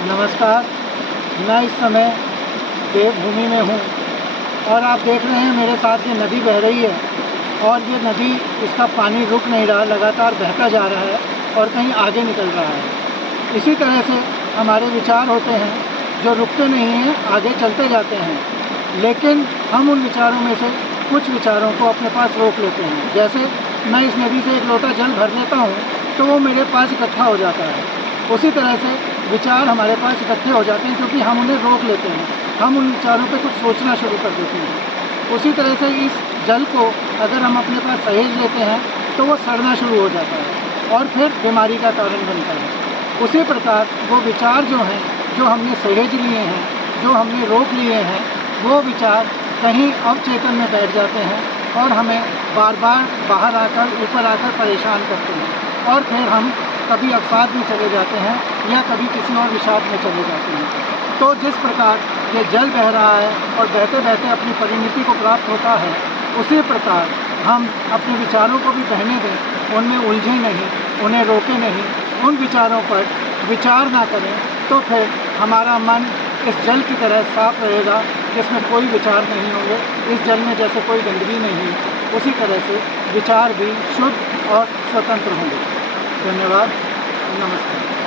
नमस्कार। मैं इस समय देवभूमि में हूँ और आप देख रहे हैं मेरे साथ ये नदी बह रही है और ये नदी, इसका पानी रुक नहीं रहा, लगातार बहता जा रहा है और कहीं आगे निकल रहा है। इसी तरह से हमारे विचार होते हैं जो रुकते नहीं हैं, आगे चलते जाते हैं, लेकिन हम उन विचारों में से कुछ विचारों को अपने पास रोक लेते हैं। जैसे मैं इस नदी से एक लोटा जल भर लेता हूँ तो वो मेरे पास इकट्ठा हो जाता है। उसी तरह से विचार हमारे पास इकट्ठे हो जाते हैं क्योंकि हम उन्हें रोक लेते हैं, हम उन विचारों पे कुछ सोचना शुरू कर देते हैं। उसी तरह से इस जल को अगर हम अपने पास सहेज लेते हैं तो वो सड़ना शुरू हो जाता है और फिर बीमारी का कारण बनता है। उसी प्रकार वो विचार जो हैं, जो हमने सहेज लिए हैं, जो हमने रोक लिए हैं, वो विचार कहीं अवचेतन में बैठ जाते हैं और हमें बार बार बाहर आकर, ऊपर आकर परेशान करते हैं और फिर हम कभी अवसाद में चले जाते हैं या कभी किसी और विषाद में चले जाते हैं। तो जिस प्रकार ये जल बह रहा है और बहते बहते अपनी परिणति को प्राप्त होता है, उसी प्रकार हम अपने विचारों को भी बहने दें, उनमें उलझे नहीं, उन्हें रोके नहीं, उन विचारों पर विचार ना करें, तो फिर हमारा मन इस जल की तरह साफ रहेगा जिसमें कोई विचार नहीं होंगे। इस जल में जैसे कोई गंदगी नहीं है, उसी तरह से विचार भी शुद्ध और स्वतंत्र होंगे। धन्यवाद। नमस्कार।